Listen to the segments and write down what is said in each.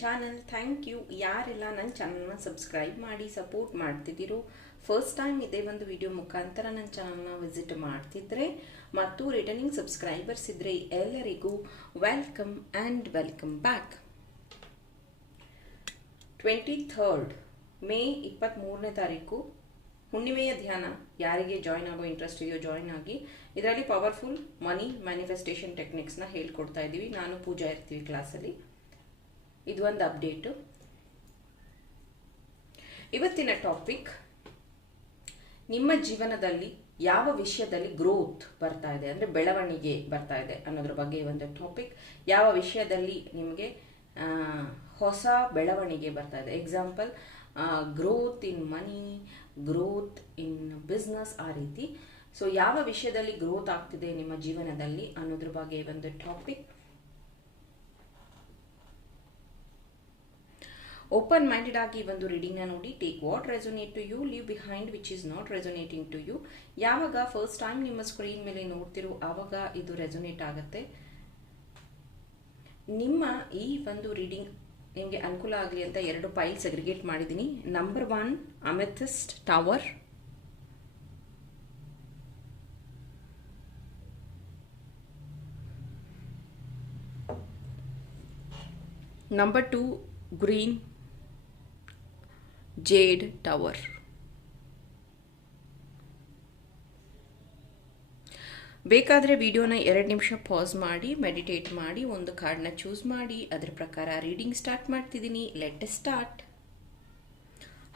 Channel thank you ಯಾರೆಲ್ಲ ನನ್ನ ಚಾನಲ್ನ ಸಬ್ಸ್ಕ್ರೈಬ್ ಮಾಡಿ ಸಪೋರ್ಟ್ ಮಾಡ್ತಿದ್ದೀರೋ ಫಸ್ಟ್ ಟೈಮ್ ಇದೇ ಒಂದು ವಿಡಿಯೋ ಮುಖಾಂತರ ನನ್ನ ಚಾನಲ್ನ ವಿಸಿಟ್ ಮಾಡ್ತಿದ್ರೆ, ಮತ್ತು ರಿಟರ್ನಿಂಗ್ ಸಬ್ಸ್ಕ್ರೈಬರ್ಸ್ ಇದ್ದರೆ ಎಲ್ಲರಿಗೂ welcome and welcome back twenty third May ಇಪ್ಪತ್ತ್ಮೂರನೇ ತಾರೀಕು, ಹುಣ್ಣಿಮೆಯ ಧ್ಯಾನ. ಯಾರಿಗೆ ಜಾಯ್ನ್ ಆಗೋ ಇಂಟ್ರೆಸ್ಟ್ ಇದೆಯೋ ಜಾಯ್ನ್ ಆಗಿ. ಇದರಲ್ಲಿ ಪವರ್ಫುಲ್ ಮನಿ ಮ್ಯಾನಿಫೆಸ್ಟೇಷನ್ ಟೆಕ್ನಿಕ್ಸ್ನ ಹೇಳ್ಕೊಡ್ತಾ ಇದ್ದೀವಿ. ನಾನು ಪೂಜಾ ಇರ್ತೀವಿ ಕ್ಲಾಸಲ್ಲಿ ಇದು ಒಂದು ಅಪ್ಡೇಟು ಇವತ್ತಿನ ಟಾಪಿಕ್ ನಿಮ್ಮ ಜೀವನದಲ್ಲಿ ಯಾವ ವಿಷಯದಲ್ಲಿ ಗ್ರೋತ್ ಬರ್ತಾ ಇದೆ, ಅಂದರೆ ಬೆಳವಣಿಗೆ ಬರ್ತಾ ಇದೆ ಅನ್ನೋದ್ರ ಬಗ್ಗೆ ಒಂದು ಟಾಪಿಕ್ ಯಾವ ವಿಷಯದಲ್ಲಿ ನಿಮಗೆ ಹೊಸ ಬೆಳವಣಿಗೆ ಬರ್ತಾ ಇದೆ. Example growth in money growth in business ಆ ರೀತಿ. ಸೊ ಯಾವ ವಿಷಯದಲ್ಲಿ ಗ್ರೋತ್ ಆಗ್ತಿದೆ ನಿಮ್ಮ ಜೀವನದಲ್ಲಿ ಅನ್ನೋದ್ರ ಬಗ್ಗೆ ಒಂದು ಟಾಪಿಕ್ ಓಪನ್ ಮೈಂಡೆಡ್ ಆಗಿ ಒಂದು ರೀಡಿಂಗ್ನ ನೋಡಿ take what resonate to you leave behind which is not resonating to you ಯಾವಾಗ ಫಸ್ಟ್ ಟೈಮ್ ನಿಮ್ಮ ಸ್ಕ್ರೀನ್ ಮೇಲೆ ನೋಡ್ತಿರೋ, ಆವಾಗ ಇದು ರೆಸೊನೇಟ್ ಆಗುತ್ತೆ. ನಿಮ್ಮ ಈ ಒಂದು ರೀಡಿಂಗ್ ನಿಮಗೆ ಅನುಕೂಲ ಆಗಲಿ ಅಂತ ಎರಡು ಫೈಲ್ ಸೆಗ್ರಿಗೇಟ್ ಮಾಡಿದ್ದೀನಿ. Number one amethyst tower number two green jade tower ಬೇಕಾದರೆ ವಿಡಿಯೋನ ಎರಡು ನಿಮಿಷ ಪಾಸ್ ಮಾಡಿ ಮೆಡಿಟೇಟ್ ಮಾಡಿ, ಒಂದು ಕಾರ್ಡ್ನ ಚೂಸ್ ಮಾಡಿ, ಅದರ ಪ್ರಕಾರ ರೀಡಿಂಗ್ ಸ್ಟಾರ್ಟ್ ಮಾಡ್ತಿದ್ದೀನಿ. Let start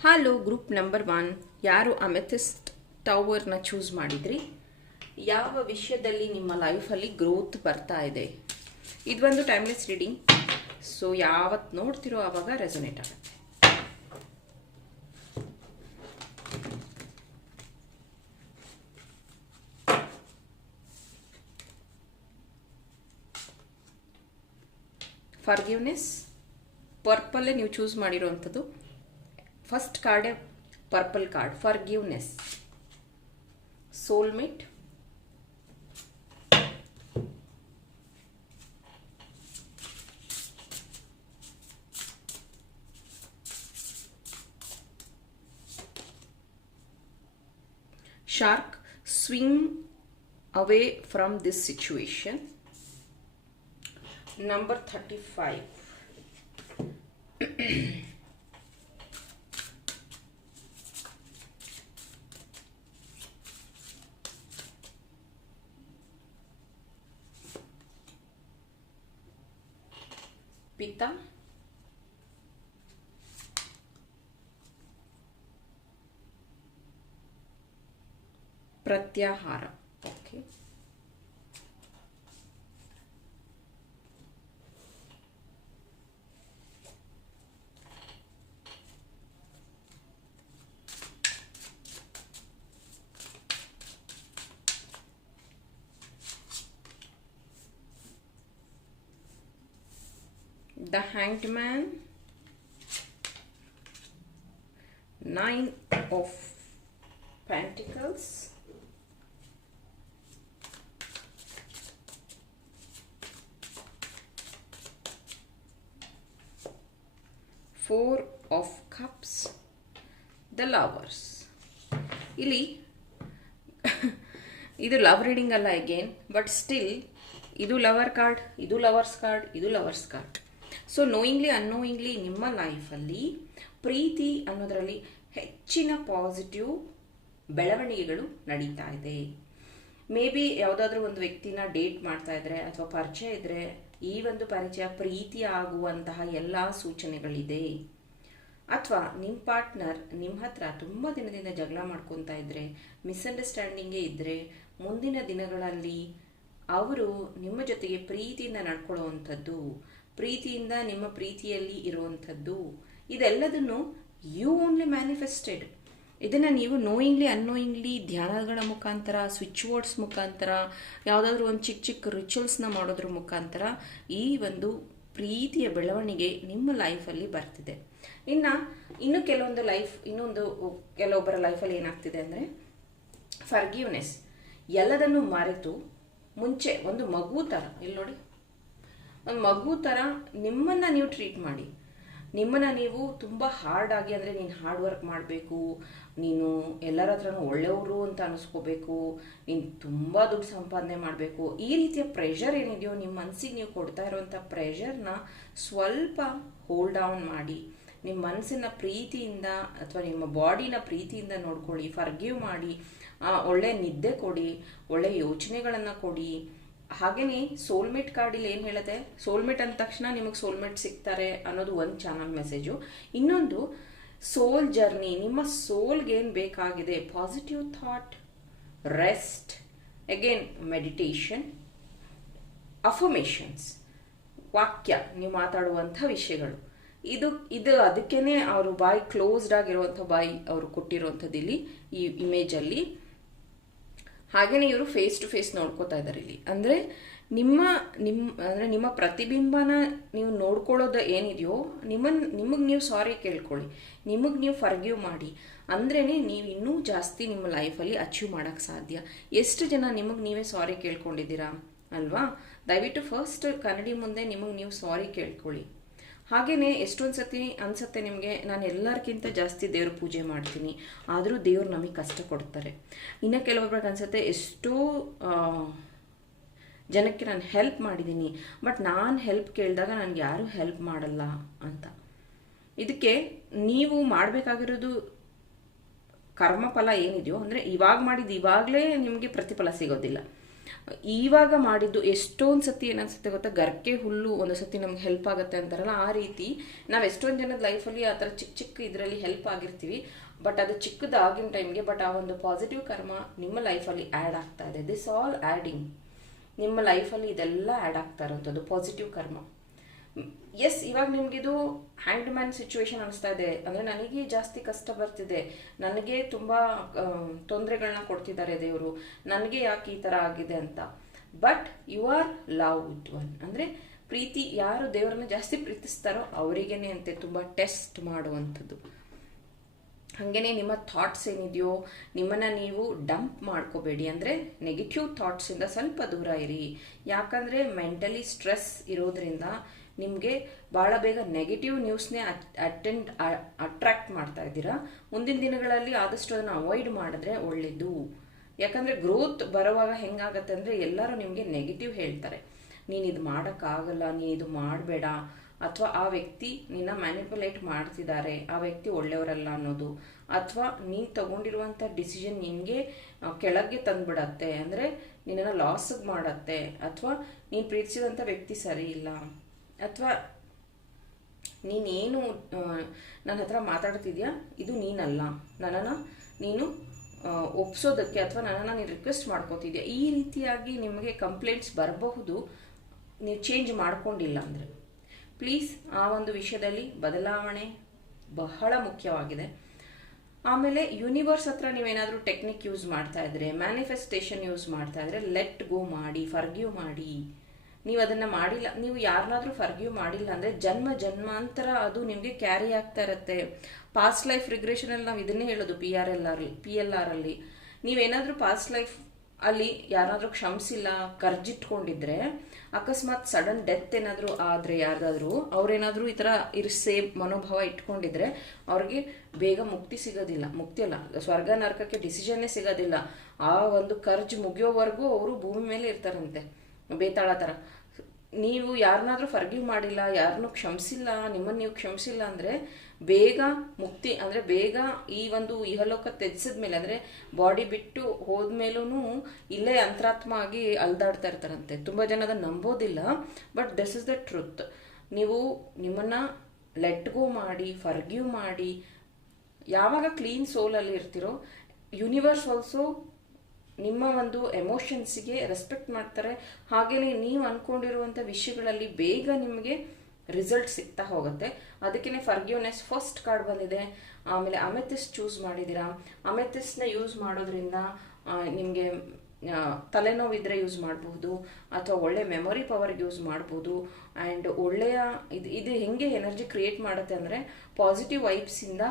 hello group number one ಯಾರು ಅಮೆಥಿಸ್ಟ್ ಟವರ್ನ ಚೂಸ್ ಮಾಡಿದ್ರಿ? ಯಾವ ವಿಷಯದಲ್ಲಿ ನಿಮ್ಮ ಲೈಫಲ್ಲಿ ಗ್ರೋತ್ ಬರ್ತಾ ಇದೆ? ಇದೊಂದು ಟೈಮ್ಲೆಸ್ ರೀಡಿಂಗ್ ಸೊ ಯಾವತ್ತು ನೋಡ್ತಿರೋ ಆವಾಗ ರೆಸೊನೇಟ್ ಆಗುತ್ತೆ. ಫರ್ಗಿವ್ನೆಸ್ ಪರ್ಪಲ್ಲೇ ನೀವು ಚೂಸ್ ಮಾಡಿರೋವಂಥದ್ದು. First ಕಾರ್ಡೇ purple card forgiveness soulmate. Shark, swing away from this situation number thirty five पिता प्रत्याहार the hanged man nine of pentacles. Four of cups the lovers ಇಲ್ಲಿ ಇದು love reading ಅಲ್ಲ ಅಗೇನ್ ಬಟ್ ಸ್ಟಿಲ್ ಇದು lover card ಇದು lovers card ಇದು lovers card so knowingly unknowingly ನಿಮ್ಮ ಲೈಫಲ್ಲಿ ಪ್ರೀತಿ ಅನ್ನೋದರಲ್ಲಿ ಹೆಚ್ಚಿನ ಪಾಸಿಟಿವ್ ಬೆಳವಣಿಗೆಗಳು ನಡೀತಾ ಇದೆ. ಮೇ ಬಿ ಯಾವುದಾದ್ರೂ ಒಂದು ವ್ಯಕ್ತಿನ ಡೇಟ್ ಮಾಡ್ತಾ ಇದ್ರೆ ಅಥವಾ ಪರಿಚಯ ಇದ್ರೆ, ಈ ಒಂದು ಪರಿಚಯ ಪ್ರೀತಿ ಆಗುವಂತಹ ಎಲ್ಲ ಸೂಚನೆಗಳಿದೆ. ಅಥವಾ ನಿಮ್ಮ ಪಾರ್ಟ್ನರ್ ನಿಮ್ಮ ಹತ್ರ ತುಂಬ ದಿನದಿಂದ ಜಗಳ ಮಾಡ್ಕೊತಾ ಇದ್ರೆ ಮಿಸ್ಅಂಡರ್ಸ್ಟ್ಯಾಂಡಿಂಗೇ ಇದ್ದರೆ ಮುಂದಿನ ದಿನಗಳಲ್ಲಿ ಅವರು ನಿಮ್ಮ ಜೊತೆಗೆ ಪ್ರೀತಿಯಿಂದ ನಡ್ಕೊಳ್ಳುವಂಥದ್ದು ಪ್ರೀತಿಯಿಂದ ನಿಮ್ಮ ಪ್ರೀತಿಯಲ್ಲಿ ಇರುವಂಥದ್ದು. ಇದೆಲ್ಲದನ್ನು ಯು ಓನ್ಲಿ ಮ್ಯಾನಿಫೆಸ್ಟೆಡ್ ಇದನ್ನು ನೀವು ನೋಯಿಂಗ್ಲಿ ಅನ್ನೋಯಿಂಗ್ಲಿ ಧ್ಯಾನಗಳ ಮುಖಾಂತರ ಸ್ವಿಚ್ ವರ್ಡ್ಸ್ ಮುಖಾಂತರ, ಯಾವುದಾದ್ರೂ ಒಂದು ಚಿಕ್ಕ ಚಿಕ್ಕ ರಿಚುವಲ್ಸ್ನ ಮಾಡೋದ್ರ ಮುಖಾಂತರ ಈ ಒಂದು ಪ್ರೀತಿಯ ಬೆಳವಣಿಗೆ ನಿಮ್ಮ ಲೈಫಲ್ಲಿ ಬರ್ತಿದೆ. ಇನ್ನು ಇನ್ನು ಕೆಲವೊಂದು ಲೈಫ್ ಇನ್ನೊಂದು ಕೆಲವೊಬ್ಬರ ಲೈಫಲ್ಲಿ ಏನಾಗ್ತಿದೆ ಅಂದರೆ ಫರ್ಗಿವ್ನೆಸ್ ಎಲ್ಲದನ್ನು ಮರೆತು ಮುಂಚೆ ಒಂದು ಮಗು ಥರ ಇಲ್ಲಿ ನೋಡಿ ಒಂದು ಮಗು ಥರ ನಿಮ್ಮನ್ನು ನೀವು ಟ್ರೀಟ್ ಮಾಡಿ. ನಿಮ್ಮನ್ನು ನೀವು ತುಂಬ ಆಗಿ ಅಂದರೆ ನೀನು ಹಾರ್ಡ್ ವರ್ಕ್ ಮಾಡಬೇಕು, ನೀನು ಎಲ್ಲರ ಹತ್ರನೂ ಒಳ್ಳೆಯವರು ಅಂತ ಅನಿಸ್ಕೋಬೇಕು, ನೀನು ತುಂಬ ದುಡ್ಡು ಸಂಪಾದನೆ ಮಾಡಬೇಕು. ಈ ರೀತಿಯ ಪ್ರೆಷರ್ ಏನಿದೆಯೋ ನಿಮ್ಮ ಮನಸ್ಸಿಗೆ ನೀವು ಕೊಡ್ತಾ ಇರುವಂಥ ಪ್ರೆಷರ್ನ ಸ್ವಲ್ಪ ಹೋಲ್ಡ್ ಡೌನ್ ಮಾಡಿ. ನಿಮ್ಮ ಮನಸ್ಸಿನ ಪ್ರೀತಿಯಿಂದ ಅಥವಾ ನಿಮ್ಮ ಬಾಡಿನ ಪ್ರೀತಿಯಿಂದ ನೋಡ್ಕೊಳ್ಳಿ ಫರ್ಗಿವ್ ಮಾಡಿ ಒಳ್ಳೆ ನಿದ್ದೆ ಕೊಡಿ, ಒಳ್ಳೆ ಯೋಚನೆಗಳನ್ನು ಕೊಡಿ. ಹಾಗೆಯೇ ಸೋಲ್ಮೇಟ್ ಕಾರ್ಡಿಲ್ಲಿ ಏನು ಹೇಳುತ್ತೆ? ಸೋಲ್ಮೇಟ್ ಅಂದ ತಕ್ಷಣ ನಿಮಗೆ ಸೋಲ್ಮೇಟ್ ಸಿಗ್ತಾರೆ ಅನ್ನೋದು ಒಂದು ಚಾನಲ್ ಮೆಸೇಜು ಇನ್ನೊಂದು ಸೋಲ್ ಜರ್ನಿ ನಿಮ್ಮ ಸೋಲ್ಗೆ ಏನು ಬೇಕಾಗಿದೆ? Positive thought rest again meditation affirmations ವಾಕ್ಯ, ನೀವು ಮಾತಾಡುವಂಥ ವಿಷಯಗಳು. ಇದು ಇದು ಅದಕ್ಕೇ ಅವರು ಬಾಯಿ ಕ್ಲೋಸ್ಡ್ ಆಗಿರುವಂಥ ಬಾಯಿ ಅವರು ಕೊಟ್ಟಿರುವಂಥದ್ದು ಇಲ್ಲಿ, ಈ ಇಮೇಜಲ್ಲಿ ಹಾಗೆಯೇ ಇವರು ಫೇಸ್ ಟು ಫೇಸ್ ನೋಡ್ಕೋತಾ ಇದ್ದಾರೆ ಇಲ್ಲಿ. ಅಂದರೆ ನಿಮ್ಮ ನಿಮ್ಮ ಅಂದರೆ ನಿಮ್ಮ ಪ್ರತಿಬಿಂಬನ ನೀವು ನೋಡ್ಕೊಳ್ಳೋದು ಏನಿದೆಯೋ ನಿಮ್ಮನ್ನು ನಿಮಗೆ ನೀವು ಸಾರಿ ಕೇಳ್ಕೊಳ್ಳಿ. ನಿಮಗೆ ನೀವು ಫರ್ಗ್ಯೂ ಮಾಡಿ. ಅಂದ್ರೇ ನೀವು ಇನ್ನೂ ಜಾಸ್ತಿ ನಿಮ್ಮ ಲೈಫಲ್ಲಿ ಅಚೀವ್ ಮಾಡೋಕ್ಕೆ ಸಾಧ್ಯ. ಎಷ್ಟು ಜನ ನಿಮಗೆ ನೀವೇ ಸಾರಿ ಕೇಳ್ಕೊಂಡಿದ್ದೀರಾ? ಅಲ್ವಾ? ದಯವಿಟ್ಟು ಫಸ್ಟ್ ಕನ್ನಡಿ ಮುಂದೆ ನಿಮಗೆ ನೀವು ಸಾರಿ ಕೇಳ್ಕೊಳ್ಳಿ. ಹಾಗೆಯೇ ಎಷ್ಟೊಂದು ಸತಿ ಅನ್ಸುತ್ತೆ ನಿಮಗೆ, ನಾನು ಎಲ್ಲರಿಗಿಂತ ಜಾಸ್ತಿ ದೇವ್ರ ಪೂಜೆ ಮಾಡ್ತೀನಿ, ಆದರೂ ದೇವ್ರು ನಮಗೆ ಕಷ್ಟ ಕೊಡ್ತಾರೆ. ಇನ್ನು ಕೆಲವೊಬ್ರಿಗೆ ಅನ್ಸುತ್ತೆ ಎಷ್ಟೋ ಜನಕ್ಕೆ ನಾನು ಹೆಲ್ಪ್ ಮಾಡಿದ್ದೀನಿ ಬಟ್ ನಾನು ಹೆಲ್ಪ್ ಕೇಳಿದಾಗ ನನಗೆ ಯಾರೂ ಹೆಲ್ಪ್ ಮಾಡಲ್ಲ ಅಂತ. ಇದಕ್ಕೆ ನೀವು ಮಾಡಬೇಕಾಗಿರೋದು ಕರ್ಮಫಲ ಏನಿದೆಯೋ, ಅಂದರೆ ಇವಾಗ ಮಾಡಿದ್ದು ಇವಾಗಲೇ ನಿಮಗೆ ಪ್ರತಿಫಲ ಸಿಗೋದಿಲ್ಲ. ಇವಾಗ ಮಾಡಿದ್ದು ಎಷ್ಟೊಂದು ಸತಿ ಏನನ್ಸುತ್ತೆ ಗೊತ್ತಾ? ಗರ್ಕೆ ಹುಲ್ಲು ಒಂದು ಸತಿ ನಮ್ಗೆ ಹೆಲ್ಪ್ ಆಗುತ್ತೆ ಅಂತಾರಲ್ಲ, ಆ ರೀತಿ ನಾವು ಎಷ್ಟೊಂದು ಜನದ ಲೈಫಲ್ಲಿ ಆ ಥರ ಚಿಕ್ಕ ಚಿಕ್ಕ ಇದರಲ್ಲಿ ಹೆಲ್ಪ್ ಆಗಿರ್ತೀವಿ. ಬಟ್ ಅದು ಚಿಕ್ಕದಾಗಿನ ಟೈಮ್ಗೆ ಬಟ್ ಆ ಒಂದು ಪಾಸಿಟಿವ್ ಕರ್ಮ ನಿಮ್ಮ ಲೈಫಲ್ಲಿ ಆ್ಯಡ್ ಆಗ್ತಾ ಇದೆ. ದಿಸ್ ಆಲ್ ಆ್ಯಡಿಂಗ್ ನಿಮ್ಮ ಲೈಫಲ್ಲಿ ಇದೆಲ್ಲ ಆ್ಯಡ್ ಆಗ್ತಾ ಇರೋಂಥದ್ದು ಪಾಸಿಟಿವ್ ಕರ್ಮ. ಎಸ್ ಇವಾಗ ನಿಮಗಿದು ಹ್ಯಾಂಡ್ ಮ್ಯಾನ್ ಸಿಚುವೇಶನ್ ಅನಿಸ್ತಾ ಇದೆ. ಅಂದರೆ ನನಗೆ ಜಾಸ್ತಿ ಕಷ್ಟ ಬರ್ತಿದೆ. ನನಗೆ ತುಂಬ ತೊಂದರೆಗಳನ್ನ ಕೊಡ್ತಿದ್ದಾರೆ ದೇವರು. ನನಗೆ ಯಾಕೆ ಈ ಥರ ಆಗಿದೆ ಅಂತ. But you are love with one ಅಂದರೆ ಪ್ರೀತಿ ಯಾರು ದೇವರನ್ನ ಜಾಸ್ತಿ ಪ್ರೀತಿಸ್ತಾರೋ ಅವರಿಗೇನೆ ಅಂತೆ ತುಂಬ ಟೆಸ್ಟ್ ಮಾಡುವಂಥದ್ದು. ಹಾಗೇನೆ ನಿಮ್ಮ ಥಾಟ್ಸ್ ಏನಿದೆಯೋ ನಿಮ್ಮನ್ನು ನೀವು ಡಂಪ್ ಮಾಡ್ಕೋಬೇಡಿ. ಅಂದರೆ ನೆಗೆಟಿವ್ ಥಾಟ್ಸಿಂದ ಸ್ವಲ್ಪ ದೂರ ಇರಿ. ಯಾಕಂದರೆ ಮೆಂಟಲಿ ಸ್ಟ್ರೆಸ್ ಇರೋದ್ರಿಂದ ನಿಮಗೆ ಭಾಳ ಬೇಗ ನೆಗೆಟಿವ್ ನ್ಯೂಸ್ನೇ ಅಟೆಂಡ್ ಅಟ್ರಾಕ್ಟ್ ಮಾಡ್ತಾ ಇದ್ದೀರಾ. ಮುಂದಿನ ದಿನಗಳಲ್ಲಿ ಆದಷ್ಟು ಅದನ್ನು ಅವಾಯ್ಡ್ ಮಾಡಿದ್ರೆ ಒಳ್ಳೆಯದು ಯಾಕಂದರೆ ಗ್ರೋತ್ ಬರುವಾಗ ಹೆಂಗಾಗತ್ತೆ ಅಂದರೆ ಎಲ್ಲರೂ ನಿಮಗೆ ನೆಗೆಟಿವ್ ಹೇಳ್ತಾರೆ. ನೀನು ಇದು ಮಾಡೋಕ್ಕಾಗಲ್ಲ ನೀ ಇದು ಮಾಡಬೇಡ. ಅಥವಾ ಆ ವ್ಯಕ್ತಿ ನಿನ್ನ ಮ್ಯಾನಿಪುಲೇಟ್ ಮಾಡ್ತಿದ್ದಾರೆ, ಆ ವ್ಯಕ್ತಿ ಒಳ್ಳೆಯವರಲ್ಲ ಅನ್ನೋದು. ಅಥವಾ ನೀನು ತಗೊಂಡಿರುವಂಥ ಡಿಸಿಷನ್ ನಿನಗೆ ಕೆಳಗೆ ತಂದುಬಿಡತ್ತೆ. ಅಂದರೆ ನಿನ್ನನ್ನು ಲಾಸಿಗೆ ಮಾಡತ್ತೆ. ಅಥವಾ ನೀನು ಪ್ರೀತಿಸಿದಂಥ ವ್ಯಕ್ತಿ ಸರಿ ಇಲ್ಲ. ಅಥವಾ ನೀನೇನು ನನ್ನ ಹತ್ರ ಮಾತಾಡ್ತಿದ್ಯಾ? ಇದು ನೀನಲ್ಲ. ನನ್ನನ್ನು ನೀನು ಒಪ್ಸೋದಕ್ಕೆ ಅಥವಾ ನನ್ನನ್ನು ನೀನು ರಿಕ್ವೆಸ್ಟ್ ಮಾಡ್ಕೋತಿದ್ಯಾ? ಈ ರೀತಿಯಾಗಿ ನಿಮಗೆ ಕಂಪ್ಲೇಂಟ್ಸ್ ಬರಬಹುದು. ನೀವು ಚೇಂಜ್ ಮಾಡ್ಕೊಂಡಿಲ್ಲ ಅಂದರೆ. ಪ್ಲೀಸ್ ಆ ಒಂದು ವಿಷಯದಲ್ಲಿ ಬದಲಾವಣೆ ಬಹಳ ಮುಖ್ಯವಾಗಿದೆ. ಆಮೇಲೆ ಯೂನಿವರ್ಸ್ ಹತ್ರ ನೀವೇನಾದರೂ ಟೆಕ್ನಿಕ್ ಯೂಸ್ ಮಾಡ್ತಾ ಇದ್ರೆ ಮ್ಯಾನಿಫೆಸ್ಟೇಷನ್ ಯೂಸ್ ಮಾಡ್ತಾ ಇದ್ರೆ ಲೆಟ್ ಗೋ ಮಾಡಿ ಫರ್ಗ್ಯೂ ಮಾಡಿ. ನೀವು ಅದನ್ನು ಮಾಡಿಲ್ಲ, ನೀವು ಯಾರನ್ನಾದ್ರೂ ಫರ್ಗ್ಯೂ ಮಾಡಿಲ್ಲ ಅಂದರೆ ಜನ್ಮ ಜನ್ಮಾಂತರ ಅದು ನಿಮಗೆ ಕ್ಯಾರಿ ಆಗ್ತಾ ಇರುತ್ತೆ. ಪಾಸ್ಟ್ ಲೈಫ್ ರಿಗ್ರೆಷನಲ್ಲಿ ನಾವು ಇದನ್ನೇ ಹೇಳೋದು P R L R P L R ಅಲ್ಲಿ. ನೀವೇನಾದರೂ ಪಾಸ್ಟ್ ಲೈಫ್ ಅಲ್ಲಿ ಯಾರಾದರೂ ಕ್ಷಮಿಸಿಲ್ಲ, ಕರ್ಜಿಟ್ಕೊಂಡಿದ್ರೆ, ಅಕಸ್ಮಾತ್ ಸಡನ್ ಡೆತ್ ಏನಾದರೂ ಆದರೆ ಯಾರ್ದಾದ್ರೂ ಅವ್ರೇನಾದರೂ ಈ ಥರ ಸೇಮ್ ಮನೋಭಾವ ಇಟ್ಕೊಂಡಿದ್ರೆ, ಅವ್ರಿಗೆ ಬೇಗ ಮುಕ್ತಿ ಸಿಗೋದಿಲ್ಲ. ಮುಕ್ತಿ ಅಲ್ಲ, ಸ್ವರ್ಗ ನರಕಕ್ಕೆ ಡಿಸಿಷನ್ನೇ ಸಿಗೋದಿಲ್ಲ. ಆ ಒಂದು ಕರ್ಜ್ ಮುಗಿಯೋವರೆಗೂ ಅವರು ಭೂಮಿ ಮೇಲೆ ಇರ್ತಾರಂತೆ. ಬೇತಾಳ ಥರ ನೀವು ಯಾರನ್ನಾದರೂ ಫರ್ಗಿವ್ ಮಾಡಿಲ್ಲ, ಯಾರನ್ನೂ ಕ್ಷಮಿಸಿಲ್ಲ, ನಿಮ್ಮನ್ನು ನೀವು ಕ್ಷಮಿಸಿಲ್ಲ ಅಂದರೆ ಬೇಗ ಮುಕ್ತಿ, ಅಂದರೆ ಬೇಗ ಈ ಒಂದು ಇಹಲೋಕ ತ್ಯಜಿಸಿದ ಮೇಲೆ ಅಂದರೆ ಬಾಡಿ ಬಿಟ್ಟು ಹೋದ್ಮೇಲೂ ಇಲ್ಲೇ ಅಂತರಾತ್ಮ ಆಗಿ ಅಲ್ದಾಡ್ತಾ ಇರ್ತಾರಂತೆ. ತುಂಬ ಜನ ಅದನ್ನು ನಂಬೋದಿಲ್ಲ but this is the truth ನೀವು ನಿಮ್ಮನ್ನು ಲೆಟ್ ಗೋ ಮಾಡಿ, ಫರ್ಗ್ಯೂ ಮಾಡಿ, ಯಾವಾಗ ಕ್ಲೀನ್ ಸೋಲಲ್ಲಿ ಇರ್ತಿರೋ ಯೂನಿವರ್ಸ್ ಆಲ್ಸೋ ನಿಮ್ಮ ಒಂದು ಎಮೋಷನ್ಸ್ಗೆ ರೆಸ್ಪೆಕ್ಟ್ ಮಾಡ್ತಾರೆ. ಹಾಗೆಯೇ ನೀವು ಅಂದ್ಕೊಂಡಿರುವಂಥ ವಿಷಯಗಳಲ್ಲಿ ಬೇಗ ನಿಮಗೆ ರಿಸಲ್ಟ್ ಸಿಗ್ತಾ ಹೋಗುತ್ತೆ. ಅದಕ್ಕೇ ಫರ್ಗ್ಯೂನೆಸ್ ಫಸ್ಟ್ ಕಾರ್ಡ್ ಬಂದಿದೆ. ಆಮೇಲೆ ಅಮೆಥಿಸ್ ಚೂಸ್ ಮಾಡಿದ್ದೀರಾ? ಅಮೆಥಿಸ್ನ ಯೂಸ್ ಮಾಡೋದ್ರಿಂದ ನಿಮಗೆ ತಲೆನೋವಿದ್ರೆ ಯೂಸ್ ಮಾಡಬಹುದು ಅಥವಾ ಒಳ್ಳೆ ಮೆಮೊರಿ ಪವರ್ಗೆ ಯೂಸ್ ಮಾಡ್ಬೋದು. ಆ್ಯಂಡ್ ಒಳ್ಳೆಯ, ಇದು ಇದು ಹೆಂಗೆ ಎನರ್ಜಿ ಕ್ರಿಯೇಟ್ ಮಾಡುತ್ತೆ ಅಂದರೆ ಪಾಸಿಟಿವ್ ವೈಬ್ಸಿಂದ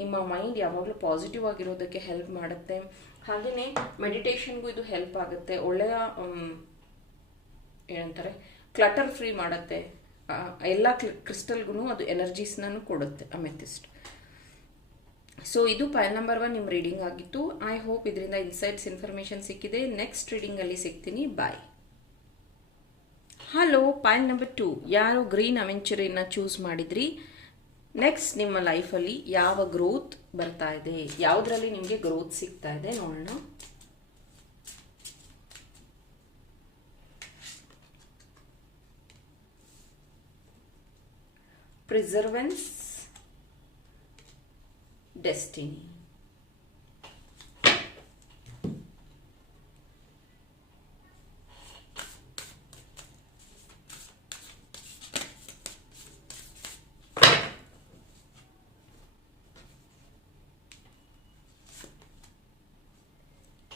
ನಿಮ್ಮ ಮೈಂಡ್ ಯಾವಾಗಲೂ ಪಾಸಿಟಿವ್ ಆಗಿರೋದಕ್ಕೆ ಹೆಲ್ಪ್ ಮಾಡುತ್ತೆ. ಹಾಗೆಯೇ ಮೆಡಿಟೇಷನ್ಗೂ ಇದು ಹೆಲ್ಪ್ ಆಗುತ್ತೆ. ಒಳ್ಳೆಯ ಏನಂತಾರೆ ಕ್ಲಟರ್ ಫ್ರೀ ಮಾಡುತ್ತೆ. ಎಲ್ಲ ಕ್ರಿಸ್ಟಲ್ಗೂ ಅದು ಎನರ್ಜೀಸ್ನೂ ಕೊಡುತ್ತೆ ಅಮೆಥಿಸ್ಟ್ ಸೊ ಇದು ಪೈಲ್ ನಂಬರ್ ಒನ್ ನಿಮ್ಮ ರೀಡಿಂಗ್ ಆಗಿತ್ತು. ಐ ಹೋಪ್ ಇದರಿಂದ ಇನ್ಸೈಟ್ಸ್ ಇನ್ಫಾರ್ಮೇಷನ್ ಸಿಕ್ಕಿದೆ. ನೆಕ್ಸ್ಟ್ ರೀಡಿಂಗಲ್ಲಿ ಸಿಗ್ತೀನಿ. Bye hello point number two ಯಾರು ಗ್ರೀನ್ ಅವೆಂಚುರಿನ ಚೂಸ್ ಮಾಡಿದ್ರಿ? ನೆಕ್ಸ್ಟ್ ನಿಮ್ಮ ಲೈಫಲ್ಲಿ ಯಾವ ಗ್ರೋತ್ ಬರ್ತಾ ಇದೆ? ಯಾವುದರಲ್ಲಿ ನಿಮಗೆ ಗ್ರೋತ್ ಸಿಗ್ತಾ ಇದೆ ನೋಡೋಣ. Perseverance destiny.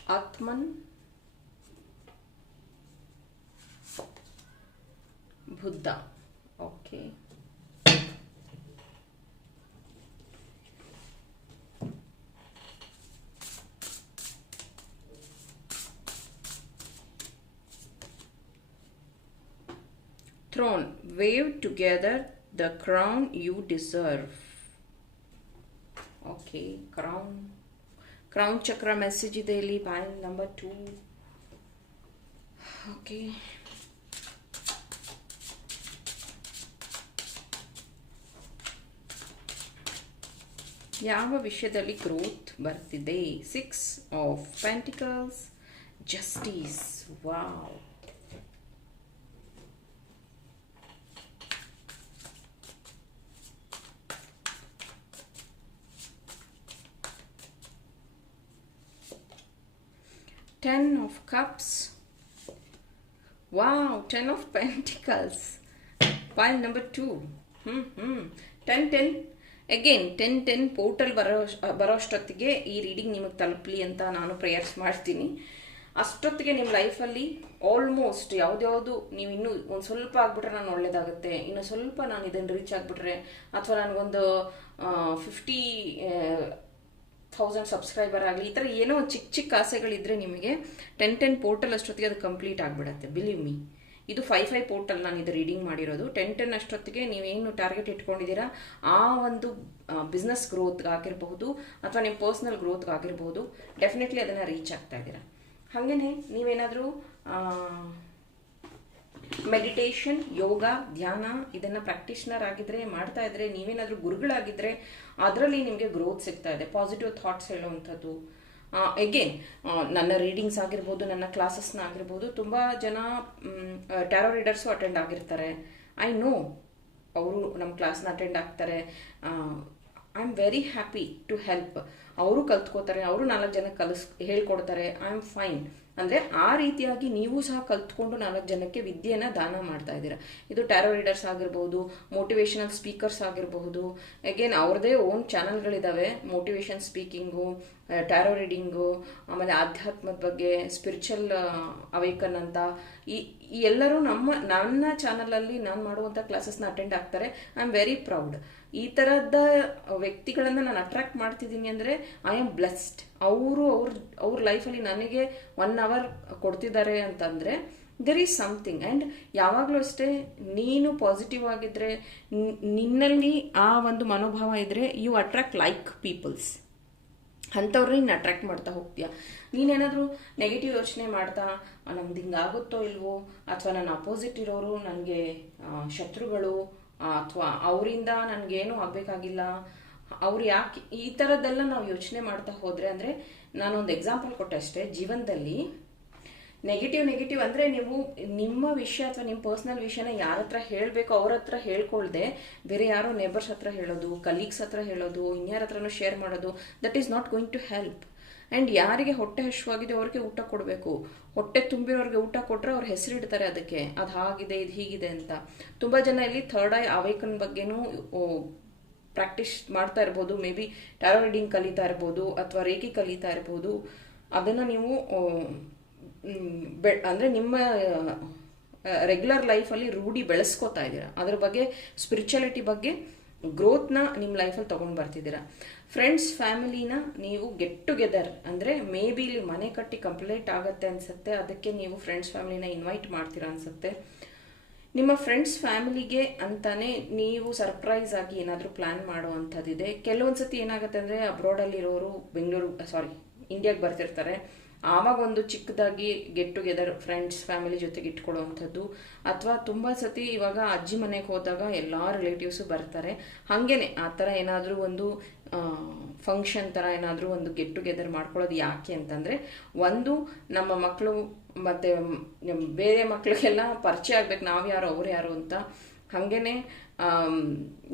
Atman, Buddha. Okay. Throne, wave together the crown you deserve. Okay, crown. Crown chakra message ಇದೆ ಇಲ್ಲಿ ಪಾಯಿಂಟ್ ನಂಬರ್ ಟೂ ಓಕೆ ಯಾವ ವಿಷಯದಲ್ಲಿ ಗ್ರೋತ್ ಬರ್ತಿದೆ? Six of pentacles justice wow ten of cups wow ten of pentacles pile number two ಹ್ಞೂ ಹ್ಞೂ ten ten again ten ten portal ಬರೋ ಬರೋಷ್ಟೊತ್ತಿಗೆ ಈ ರೀಡಿಂಗ್ ನಿಮಗೆ ತಲುಪಲಿ ಅಂತ ನಾನು ಪ್ರೇಯರ್ಸ್ ಮಾಡ್ತೀನಿ. ಅಷ್ಟೊತ್ತಿಗೆ ನಿಮ್ಮ ಲೈಫಲ್ಲಿ ಆಲ್ಮೋಸ್ಟ್ ಯಾವುದ್ಯಾವುದು ನೀವು ಇನ್ನೂ ಒಂದು ಸ್ವಲ್ಪ ಆಗ್ಬಿಟ್ರೆ ನಾನು ಒಳ್ಳೇದಾಗುತ್ತೆ. ಇನ್ನು ಸ್ವಲ್ಪ ನಾನು ಇದನ್ನು ರೀಚ್ ಆಗಿಬಿಟ್ರೆ, ಅಥವಾ ನನಗೊಂದು ಫಿಫ್ಟಿ ಥೌಸಂಡ್ ಸಬ್ಸ್ಕ್ರೈಬರ್ ಆಗಲಿ, ಈ ಥರ ಏನೋ ಚಿಕ್ಕ ಚಿಕ್ಕ ಆಸೆಗಳಿದ್ದರೆ ನಿಮಗೆ ಟೆನ್ ಟೆನ್ ಪೋರ್ಟಲ್ ಅಷ್ಟೊತ್ತಿಗೆ ಅದು ಕಂಪ್ಲೀಟ್ ಆಗಿಬಿಡತ್ತೆ ಬಿಲೀವ್ ಮೀ ಇದು ಫೈವ್ ಫೈವ್ ಪೋರ್ಟಲ್ ನಾನು ಇದು ರೀಡಿಂಗ್ ಮಾಡಿರೋದು. ಟೆನ್ ಟೆನ್ ಅಷ್ಟೊತ್ತಿಗೆ ನೀವೇನು ಟಾರ್ಗೆಟ್ ಇಟ್ಕೊಂಡಿದ್ದೀರಾ? ಆ ಒಂದು ಬಿಸ್ನೆಸ್ ಗ್ರೋತ್ಗೆ ಆಗಿರಬಹುದು ಅಥವಾ ನಿಮ್ಮ ಪರ್ಸ್ನಲ್ ಗ್ರೋತ್ಗೆ ಆಗಿರಬಹುದು ಡೆಫಿನೆಟ್ಲಿ ಅದನ್ನು ರೀಚ್ ಆಗ್ತಾ ಇದ್ದೀರಾ. ಹಾಗೆಯೇ ನೀವೇನಾದರೂ ಮೆಡಿಟೇಷನ್ ಯೋಗ ಧ್ಯಾನ ಇದನ್ನು ಪ್ರಾಕ್ಟೀಷನರ್ ಆಗಿದ್ರೆ, ಮಾಡ್ತಾ ಇದ್ರೆ, ನೀವೇನಾದರೂ ಗುರುಗಳಾಗಿದ್ರೆ, ಅದರಲ್ಲಿ ನಿಮಗೆ ಗ್ರೋತ್ ಸಿಗ್ತಾ ಇದೆ. ಪಾಸಿಟಿವ್ ಥಾಟ್ಸ್ ಹೇಳುವಂಥದ್ದು. ಎಗೇನ್ ನನ್ನ ರೀಡಿಂಗ್ಸ್ ಆಗಿರ್ಬೋದು, ನನ್ನ ಕ್ಲಾಸಸ್ನ ಆಗಿರ್ಬೋದು, ತುಂಬ ಜನ ಟ್ಯಾರೋ ರೀಡರ್ಸು ಅಟೆಂಡ್ ಆಗಿರ್ತಾರೆ. ಐ ನೋ ಅವರು ನಮ್ಮ ಕ್ಲಾಸ್ನ ಅಟೆಂಡ್ ಆಗ್ತಾರೆ. I am very happy to help ಅವರು ಕಲ್ತ್ಕೋತಾರೆ, ಅವರು ನಾಲ್ಕು ಜನ ಕಲಿಸ್, ಹೇಳ್ಕೊಡ್ತಾರೆ ಐ ಆಮ್ ಫೈನ್ ಅಂದರೆ ಆ ರೀತಿಯಾಗಿ ನೀವು ಸಹ ಕಲ್ತ್ಕೊಂಡು ನಾಲ್ಕು ಜನಕ್ಕೆ ವಿದ್ಯೆಯನ್ನು ದಾನ ಮಾಡ್ತಾ ಇದ್ದೀರಾ. ಇದು ಟ್ಯಾರೋ ರೀಡರ್ಸ್ ಆಗಿರ್ಬೋದು ಮೋಟಿವೇಶನಲ್ ಸ್ಪೀಕರ್ಸ್ ಆಗಿರಬಹುದು ಅಗೇನ್ ಅವ್ರದೇ ಓನ್ ಚಾನಲ್ಗಳಿದ್ದಾವೆ ಮೋಟಿವೇಶನ್ ಸ್ಪೀಕಿಂಗು ಟ್ಯಾರೋ ರೀಡಿಂಗು ಆಮೇಲೆ ಆಧ್ಯಾತ್ಮದ ಬಗ್ಗೆ ಸ್ಪಿರಿಚುವಲ್ ಅವೇಕನ್ ಅಂತ. ಈ ಈ ಎಲ್ಲರೂ ನಮ್ಮ, ನನ್ನ ಚಾನಲಲ್ಲಿ ನಾನು ಮಾಡುವಂಥ ಕ್ಲಾಸಸ್ನ ಅಟೆಂಡ್ ಆಗ್ತಾರೆ. ಐ ಆಮ್ ವೆರಿ ಪ್ರೌಡ್ ಈ ಥರದ ವ್ಯಕ್ತಿಗಳನ್ನು ನಾನು ಅಟ್ರಾಕ್ಟ್ ಮಾಡ್ತಿದ್ದೀನಿ ಅಂದರೆ ಐ ಆಮ್ ಬ್ಲೆಸ್ಡ್ ಅವರು ಅವ್ರ ಅವ್ರ ಲೈಫಲ್ಲಿ ನನಗೆ ಒನ್ ಅವರ್ ಕೊಡ್ತಿದ್ದಾರೆ ಅಂತಂದರೆ ದೆರ್ ಈಸ್ ಸಮಥಿಂಗ್ ಆ್ಯಂಡ್ ಯಾವಾಗಲೂ ಅಷ್ಟೇ ನೀನು ಪಾಸಿಟಿವ್ ಆಗಿದ್ದರೆ ನಿನ್ನಲ್ಲಿ ಆ ಒಂದು ಮನೋಭಾವ ಇದ್ರೆ ಯು ಅಟ್ರಾಕ್ಟ್ ಲೈಕ್ ಪೀಪಲ್ಸ್ ಅಂಥವ್ರನ್ನ ನೀನು ಅಟ್ರಾಕ್ಟ್ ಮಾಡ್ತಾ ಹೋಗ್ತೀಯ? ನೀನೇನಾದರೂ ನೆಗೆಟಿವ್ ಯೋಚನೆ ಮಾಡ್ತಾ ನಮ್ದು ಹಿಂಗಾಗುತ್ತೋ ಇಲ್ವೋ? ಅಥವಾ ನನ್ನ ಅಪೋಸಿಟ್ ಇರೋರು, ನನಗೆ ಶತ್ರುಗಳು ಅಥವಾ ಅವರಿಂದ ನನಗೇನು ಆಗಬೇಕಾಗಿಲ್ಲ. ಅವ್ರು ಯಾಕೆ ಈ ಥರದ್ದೆಲ್ಲ ನಾವು ಯೋಚನೆ ಮಾಡ್ತಾ ಹೋದರೆ ಅಂದರೆ ನಾನೊಂದು ಎಕ್ಸಾಂಪಲ್ ಕೊಟ್ಟೆ ಅಷ್ಟೇ ಜೀವನದಲ್ಲಿ ನೆಗೆಟಿವ್ ನೆಗೆಟಿವ್ ಅಂದರೆ ನೀವು ನಿಮ್ಮ ವಿಷಯ ಅಥವಾ ನಿಮ್ಮ ಪರ್ಸ್ನಲ್ ವಿಷಯನ ಯಾರ ಹತ್ರ ಹೇಳಬೇಕು ಅವ್ರ ಹತ್ರ ಹೇಳ್ಕೊಳ್ದೆ ಬೇರೆ ಯಾರೋ ನೇಬರ್ಸ್ ಹತ್ರ ಹೇಳೋದು ಕಲೀಗ್ಸ್ ಹತ್ರ ಹೇಳೋದು, ಇನ್ಯಾರ ಹತ್ರನೂ ಶೇರ್ ಮಾಡೋದು that is not going to help and ಯಾರಿಗೆ ಹೊಟ್ಟೆ ಹಶುವಾಗಿದೆ ಅವ್ರಿಗೆ ಊಟ ಕೊಡಬೇಕು. ಹೊಟ್ಟೆ ತುಂಬಿರೋರಿಗೆ ಊಟ ಕೊಟ್ಟರೆ ಅವ್ರು ಹೆಸರಿಡ್ತಾರೆ ಅದಕ್ಕೆ. ಅದು ಹಾಗಿದೆ, ಇದು ಹೀಗಿದೆ ಅಂತ. ತುಂಬ ಜನ ಇಲ್ಲಿ ಥರ್ಡ್ ಐ ಅವೇಕನ್ ಬಗ್ಗೆನೂ ಪ್ರಾಕ್ಟೀಸ್ ಮಾಡ್ತಾ ಇರ್ಬೋದು. ಮೇ ಬಿ ಟ್ಯಾರೋ ರೀಡಿಂಗ್ ಕಲಿತಾ ಇರ್ಬೋದು ಅಥವಾ ರೇಖಿ ಕಲಿತಾ ಇರ್ಬೋದು. ಅದನ್ನು ನೀವು ಬೆ, ಅಂದರೆ ನಿಮ್ಮ ರೆಗ್ಯುಲರ್ ಲೈಫಲ್ಲಿ ರೂಢಿ ಬೆಳೆಸ್ಕೋತಾ ಇದ್ದೀರಾ. ಅದ್ರ ಬಗ್ಗೆ ಸ್ಪಿರಿಚುಯಾಲಿಟಿ ಬಗ್ಗೆ ಗ್ರೋತ್ನ ನಿಮ್ಮ ಲೈಫಲ್ಲಿ ತೊಗೊಂಡು ಬರ್ತಿದ್ದೀರಾ. ಫ್ರೆಂಡ್ಸ್ ಫ್ಯಾಮಿಲಿನ ನೀವು ಗೆಟ್ ಟುಗೆದರ್ ಅಂದರೆ ಮೇ ಬಿ ಇಲ್ಲಿ ಮನೆ ಕಟ್ಟಿ ಕಂಪ್ಲೀಟ್ ಆಗುತ್ತೆ ಅನಿಸುತ್ತೆ. ಅದಕ್ಕೆ ನೀವು ಫ್ರೆಂಡ್ಸ್ ಫ್ಯಾಮಿಲಿನ ಇನ್ವೈಟ್ ಮಾಡ್ತೀರಾ ಅನಿಸುತ್ತೆ. ನಿಮ್ಮ ಫ್ರೆಂಡ್ಸ್ ಫ್ಯಾಮಿಲಿಗೆ ಅಂತಾನೆ ನೀವು ಸರ್ಪ್ರೈಸ್ ಆಗಿ ಏನಾದರೂ ಪ್ಲ್ಯಾನ್ ಮಾಡುವಂಥದ್ದಿದೆ. ಕೆಲವೊಂದು ಸತಿ ಏನಾಗುತ್ತೆ ಅಂದರೆ ಅಬ್ರಾಡಲ್ಲಿರೋರು ಬೆಂಗಳೂರು ಸಾರಿ ಇಂಡಿಯಾಗೆ ಬರ್ತಿರ್ತಾರೆ. ಆವಾಗ ಒಂದು ಚಿಕ್ಕದಾಗಿ ಗೆಟ್ ಟುಗೆದರ್ ಫ್ರೆಂಡ್ಸ್ ಫ್ಯಾಮಿಲಿ ಜೊತೆಗೆ ಇಟ್ಕೊಳ್ಳುವಂಥದ್ದು. ಅಥವಾ ತುಂಬ ಸತಿ ಇವಾಗ ಅಜ್ಜಿ ಮನೆಗೆ ಹೋದಾಗ ಎಲ್ಲ ರಿಲೇಟಿವ್ಸು ಬರ್ತಾರೆ. ಹಾಗೇನೆ ಆ ಥರ ಏನಾದರೂ ಒಂದು ಫಂಕ್ಷನ್ ಥರ ಏನಾದರೂ ಒಂದು ಗೆಟ್ ಟುಗೆದರ್ ಮಾಡ್ಕೊಳ್ಳೋದು ಯಾಕೆ ಅಂತಂದರೆ, ಒಂದು ನಮ್ಮ ಮಕ್ಕಳು ಮತ್ತು ಬೇರೆ ಮಕ್ಕಳಿಗೆಲ್ಲ ಪರಿಚಯ ಆಗ್ಬೇಕು. ನಾವು ಯಾರು ಅವ್ರು ಯಾರು ಅಂತ. ಹಾಗೇನೆ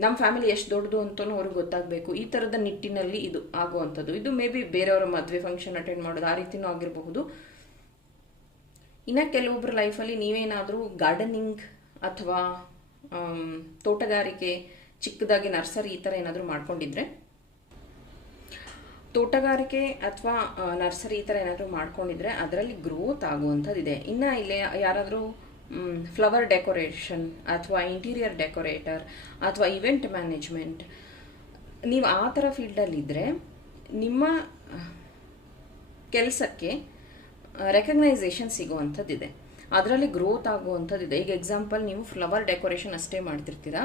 ನಮ್ಮ ಫ್ಯಾಮಿಲಿ ಎಷ್ಟು ದೊಡ್ಡದು ಅಂತಲೂ ಅವ್ರಿಗೆ ಗೊತ್ತಾಗಬೇಕು. ಈ ಥರದ ನಿಟ್ಟಿನಲ್ಲಿ ಇದು ಆಗುವಂಥದ್ದು. ಇದು ಮೇ ಬಿ ಬೇರೆಯವರ ಮದುವೆ ಫಂಕ್ಷನ್ ಅಟೆಂಡ್ ಮಾಡೋದು ಆ ರೀತಿಯೂ ಆಗಿರಬಹುದು. ಇನ್ನು ಕೆಲವೊಬ್ಬರ ಲೈಫಲ್ಲಿ ನೀವೇನಾದರೂ ಗಾರ್ಡನಿಂಗ್ ಅಥವಾ ತೋಟಗಾರಿಕೆ, ಚಿಕ್ಕದಾಗಿ ನರ್ಸರಿ ಈ ಥರ ಏನಾದರೂ ಮಾಡ್ಕೊಂಡಿದ್ರೆ? ತೋಟಗಾರಿಕೆ ಅಥವಾ ನರ್ಸರಿ ಈ ಥರ ಏನಾದರೂ ಮಾಡ್ಕೊಂಡಿದ್ರೆ ಅದರಲ್ಲಿ ಗ್ರೋತ್ ಆಗುವಂಥದ್ದಿದೆ. ಇನ್ನು ಇಲ್ಲಿ ಯಾರಾದರೂ ಫ್ಲವರ್ ಡೆಕೋರೇಷನ್ ಅಥವಾ ಇಂಟೀರಿಯರ್ ಡೆಕೋರೇಟರ್ ಅಥವಾ ಇವೆಂಟ್ ಮ್ಯಾನೇಜ್ಮೆಂಟ್ ನೀವು ಆ ಥರ ಫೀಲ್ಡಲ್ಲಿದ್ದರೆ ನಿಮ್ಮ ಕೆಲಸಕ್ಕೆ ರೆಕಗ್ನೈಸೇಷನ್ ಸಿಗುವಂಥದ್ದಿದೆ. ಅದರಲ್ಲಿ ಗ್ರೋತ್ ಆಗುವಂಥದ್ದಿದೆ. ಈಗ ಎಕ್ಸಾಂಪಲ್ ನೀವು ಫ್ಲವರ್ ಡೆಕೋರೇಷನ್ ಅಷ್ಟೇ ಮಾಡ್ತಿರ್ತೀರಾ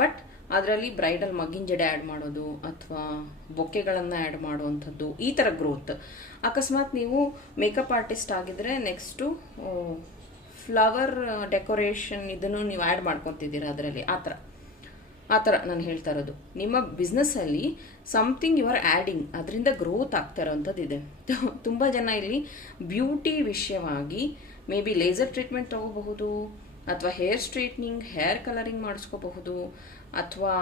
ಬಟ್ ಅದರಲ್ಲಿ ಬ್ರೈಡಲ್ ಮಗ್ಗಿನ ಜಡೆ ಆ್ಯಡ್ ಮಾಡೋದು ಅಥವಾ ಬೊಕ್ಕೆಗಳನ್ನು ಆ್ಯಡ್ ಮಾಡುವಂಥದ್ದು, ಈ ಥರ ಗ್ರೋತ್ ಅಕಸ್ಮಾತ್ ನೀವು ಮೇಕಪ್ ಆರ್ಟಿಸ್ಟ್ ಆಗಿದ್ದರೆ ನೆಕ್ಸ್ಟು ಫ್ಲವರ್ ಡೆಕೋರೇಷನ್ ಇದನ್ನು ನೀವು ಆ್ಯಡ್ ಮಾಡ್ಕೊತಿದ್ದೀರಾ ಅದರಲ್ಲಿ? ಆ ಥರ. ಆ ಥರ ನಾನು ಹೇಳ್ತಾ ಇರೋದು. ನಿಮ್ಮ ಬಿಸ್ನೆಸ್ಸಲ್ಲಿ ಸಮಥಿಂಗ್ ಯು ಆರ್ ಆ್ಯಡಿಂಗ್ ಅದರಿಂದ ಗ್ರೋತ್ ಆಗ್ತಾ ಇರೋವಂಥದ್ದು ಇದೆ. ತುಂಬ ಜನ ಇಲ್ಲಿ ಬ್ಯೂಟಿ ವಿಷಯವಾಗಿ ಮೇ ಬಿ ಲೇಸರ್ ಟ್ರೀಟ್ಮೆಂಟ್ ತಗೋಬಹುದು, ಅಥವಾ ಹೇರ್ ಸ್ಟ್ರೈಟ್ನಿಂಗ್ ಹೇರ್ ಕಲರಿಂಗ್ ಮಾಡಿಸ್ಕೋಬಹುದು, ಅಥವಾ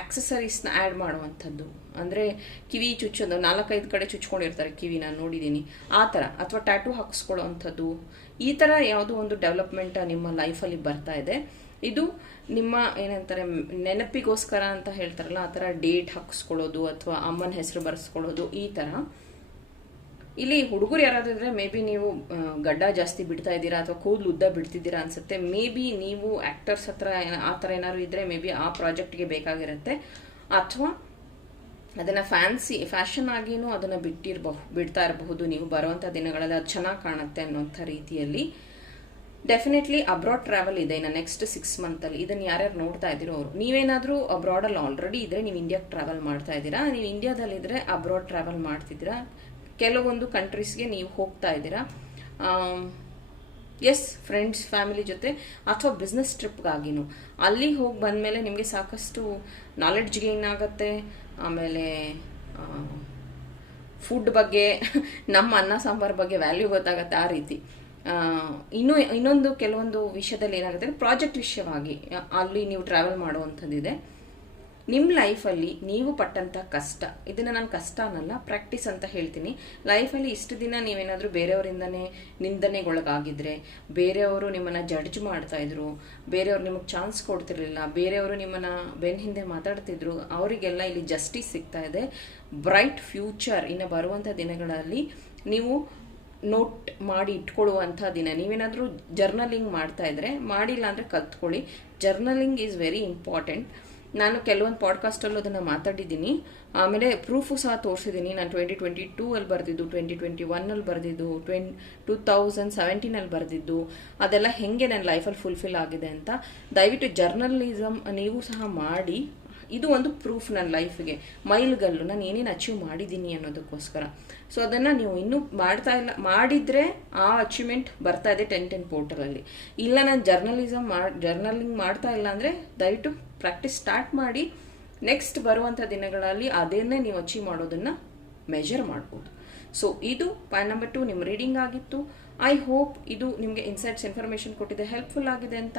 ಆಕ್ಸಸರೀಸ್ನ ಆ್ಯಡ್ ಮಾಡುವಂಥದ್ದು. ಅಂದರೆ ಕಿವಿ ಚುಚ್ಚೋದು ನಾಲ್ಕೈದು ಕಡೆ ಚುಚ್ಕೊಂಡಿರ್ತಾರೆ ಕಿವಿನ ನೋಡಿದ್ದೀನಿ ಆ ಥರ. ಅಥವಾ ಟ್ಯಾಟೂ ಹಾಕಿಸ್ಕೊಳ್ಳೋವಂಥದ್ದು. ಈ ಥರ ಯಾವುದೋ ಒಂದು ಡೆವಲಪ್ಮೆಂಟ್ ನಿಮ್ಮ ಲೈಫಲ್ಲಿ ಬರ್ತಾ ಇದೆ. ಇದು ನಿಮ್ಮ ಏನಂತಾರೆ, ನೆನಪಿಗೋಸ್ಕರ ಅಂತ ಹೇಳ್ತಾರಲ್ಲ, ಆ ಥರ ಡೇಟ್ ಹಾಕಿಸ್ಕೊಳ್ಳೋದು ಅಥವಾ ಅಮ್ಮನ ಹೆಸರು ಬರೆಸ್ಕೊಳ್ಳೋದು ಈ ಥರ. ಇಲ್ಲಿ ಹುಡುಗರು ಯಾರಾದರೂ ಇದ್ರೆ ಮೇ ಬಿ ನೀವು ಗಡ್ಡ ಜಾಸ್ತಿ ಬಿಡ್ತಾ ಇದ್ದೀರಾ ಅಥವಾ ಕೂದಲು ಉದ್ದ ಬಿಡ್ತಿದ್ದೀರಾ ಅನ್ಸುತ್ತೆ. ಮೇ ಬಿ ನೀವು ಆಕ್ಟರ್ಸ್ ಹತ್ರ ಆ ಥರ ಏನಾದ್ರು ಇದ್ರೆ ಮೇ ಬಿ ಆ ಪ್ರಾಜೆಕ್ಟ್ಗೆ ಬೇಕಾಗಿರುತ್ತೆ. ಅಥವಾ ಅದನ್ನ ಫ್ಯಾನ್ಸಿ ಫ್ಯಾಷನ್ ಆಗಿನೂ ಅದನ್ನ ಬಿಟ್ಟಿರಬಹುದು ಬಿಡ್ತಾ ಇರಬಹುದು. ನೀವು ಬರುವಂಥ ದಿನಗಳಲ್ಲಿ ಅದು ಚೆನ್ನಾಗಿ ಕಾಣುತ್ತೆ ಅನ್ನೋಂಥ ರೀತಿಯಲ್ಲಿ. ಡೆಫಿನೆಟ್ಲಿ ಅಬ್ರಾಡ್ ಟ್ರಾವೆಲ್ ಇದೆ ಇನ್ನು ನೆಕ್ಸ್ಟ್ ಸಿಕ್ಸ್ ಮಂತಲ್ಲಿ ಇದನ್ನು ಯಾರ್ಯಾರು ನೋಡ್ತಾ ಇದ್ದೀರೋ ಅವರು. ನೀವೇನಾದರೂ ಅಬ್ರಾಡಲ್ಲಿ ಆಲ್ರೆಡಿ ಇದ್ರೆ ನೀವು ಇಂಡಿಯಾಗೆ ಟ್ರಾವೆಲ್ ಮಾಡ್ತಾ ಇದ್ದೀರಾ. ನೀವು ಇಂಡಿಯಾದಲ್ಲಿದ್ದರೆ ಅಬ್ರಾಡ್ ಟ್ರಾವೆಲ್ ಮಾಡ್ತಿದ್ದೀರಾ. ಕೆಲವೊಂದು ಕಂಟ್ರೀಸ್ಗೆ ನೀವು ಹೋಗ್ತಾ ಇದ್ದೀರಾ? ಎಸ್ ಫ್ರೆಂಡ್ಸ್ ಫ್ಯಾಮಿಲಿ ಜೊತೆ, ಅಥವಾ ಬಿಸ್ನೆಸ್ ಟ್ರಿಪ್ಗಾಗಿನೂ ಅಲ್ಲಿ ಹೋಗಿ ಬಂದಮೇಲೆ ನಿಮಗೆ ಸಾಕಷ್ಟು ನಾಲೆಡ್ಜ್ ಗೇನ್ ಆಗುತ್ತೆ, ಆಮೇಲೆ ಫುಡ್ ಬಗ್ಗೆ, ನಮ್ಮ ಅನ್ನ, ಸಾಂಬಾರ್ ಬಗ್ಗೆ ವ್ಯಾಲ್ಯೂ ಗೊತ್ತಾಗತ್ತೆ ಆ ರೀತಿ. ಇನ್ನೂ, ಇನ್ನೊಂದು ಕೆಲವೊಂದು ವಿಷಯದಲ್ಲಿ ಏನಾಗುತ್ತೆ ಪ್ರಾಜೆಕ್ಟ್ ವಿಷಯವಾಗಿ, ಅಲ್ಲಿ ನೀವು ಟ್ರಾವೆಲ್ ಮಾಡುವಂಥದ್ದಿದೆ. ನಿಮ್ಮ ಲೈಫಲ್ಲಿ ನೀವು ಪಟ್ಟಂಥ ಕಷ್ಟ, ಇದನ್ನು ನಾನು ಕಷ್ಟ ಅನ್ನಲ್ಲ, ಪ್ರಾಕ್ಟೀಸ್ ಅಂತ ಹೇಳ್ತೀನಿ. ಲೈಫಲ್ಲಿ ಇಷ್ಟು ದಿನ ನೀವೇನಾದರೂ ಬೇರೆಯವರಿಂದನೇ ನಿಂದನೆಗೊಳಗಾಗಿದ್ರೆ, ಬೇರೆಯವರು ನಿಮ್ಮನ್ನು ಜಡ್ಜ್ ಮಾಡ್ತಾಯಿದ್ರು ಬೇರೆಯವರು ನಿಮಗೆ ಚಾನ್ಸ್ ಕೊಡ್ತಿರಲಿಲ್ಲ, ಬೇರೆಯವರು ನಿಮ್ಮನ್ನು ಬೆನ್ನ ಹಿಂದೆ ಮಾತಾಡ್ತಿದ್ರು, ಅವರಿಗೆಲ್ಲ ಇಲ್ಲಿ ಜಸ್ಟಿಸ್ ಸಿಗ್ತಾ ಇದೆ. ಬ್ರೈಟ್ ಫ್ಯೂಚರ್ ಇನ್ನು ಬರುವಂಥ ದಿನಗಳಲ್ಲಿ ನೀವು ನೋಟ್ ಮಾಡಿ ಇಟ್ಕೊಳ್ಳುವಂಥ ದಿನ. ನೀವೇನಾದರೂ ಜರ್ನಲಿಂಗ್ ಮಾಡ್ತಾ ಇದ್ರೆ, ಮಾಡಿಲ್ಲ ಅಂದರೆ ಕಲ್ತ್ಕೊಳ್ಳಿ. ಜರ್ನಲಿಂಗ್ ಈಸ್ ವೆರಿ ಇಂಪಾರ್ಟೆಂಟ್ ನಾನು ಕೆಲವೊಂದು ಪಾಡ್ಕಾಸ್ಟಲ್ಲೂ ಅದನ್ನು ಮಾತಾಡಿದ್ದೀನಿ. ಆಮೇಲೆ ಪ್ರೂಫು ಸಹ ತೋರಿಸಿದ್ದೀನಿ ನಾನು ಟ್ವೆಂಟಿ ಟ್ವೆಂಟಿ ಟೂ ಅಲ್ಲಿ ಬರೆದಿದ್ದು ಟ್ವೆಂಟಿ ಟ್ವೆಂಟಿ ಒನ್ನಲ್ಲಿ ಬರೆದಿದ್ದು ಟ್ವೆನ್ ಟೂ ತೌಸಂಡ್ ಸೆವೆಂಟೀನಲ್ಲಿ ಬರೆದಿದ್ದು. ಅದೆಲ್ಲ ಹೆಂಗೆ ನನ್ನ ಲೈಫಲ್ಲಿ ಫುಲ್ಫಿಲ್ ಆಗಿದೆ ಅಂತ ದಯವಿಟ್ಟು ಜರ್ನಲಿಸಮ್ ನೀವು ಸಹ ಮಾಡಿ. ಇದು ಒಂದು ಪ್ರೂಫ್ ನನ್ನ ಲೈಫ್ಗೆ ಮೈಲ್ಗಲ್ಲು ನಾನು ಏನೇನು ಅಚೀವ್ ಮಾಡಿದ್ದೀನಿ ಅನ್ನೋದಕ್ಕೋಸ್ಕರ. ಸೊ ಅದನ್ನು ನೀವು ಇನ್ನೂ ಮಾಡ್ತಾ ಇಲ್ಲ, ಮಾಡಿದರೆ ಆ ಅಚೀವ್ಮೆಂಟ್ ಬರ್ತಾ ಇದೆ ಟೆನ್ ಟೆನ್ ಪೋರ್ಟಲಲ್ಲಿ ಇಲ್ಲ ನಾನು ಜರ್ನಲಿಸಮ್ ಮಾಡಿ ಜರ್ನಲಿಂಗ್ ಮಾಡ್ತಾ ಇಲ್ಲ ಅಂದರೆ ದಯವಿಟ್ಟು ಪ್ರಾಕ್ಟೀಸ್ ಸ್ಟಾರ್ಟ್ ಮಾಡಿ ನೆಕ್ಸ್ಟ್ ಬರುವಂಥ ದಿನಗಳಲ್ಲಿ ಅದನ್ನೇ ನೀವು ಅಚೀವ್ ಮಾಡೋದನ್ನು ಮೆಜರ್ ಮಾಡ್ಬೋದು. ಸೊ ಇದು ಪಾಯಿಂಟ್ ನಂಬರ್ ಟು ನಿಮ್ಮ ರೀಡಿಂಗ್ ಆಗಿತ್ತು. ಐ ಹೋಪ್ ಇದು ನಿಮಗೆ ಇನ್ಸೈಟ್ಸ್ ಇನ್ಫಾರ್ಮೇಷನ್ ಕೊಟ್ಟಿದೆ ಹೆಲ್ಪ್ಫುಲ್ ಆಗಿದೆ ಅಂತ.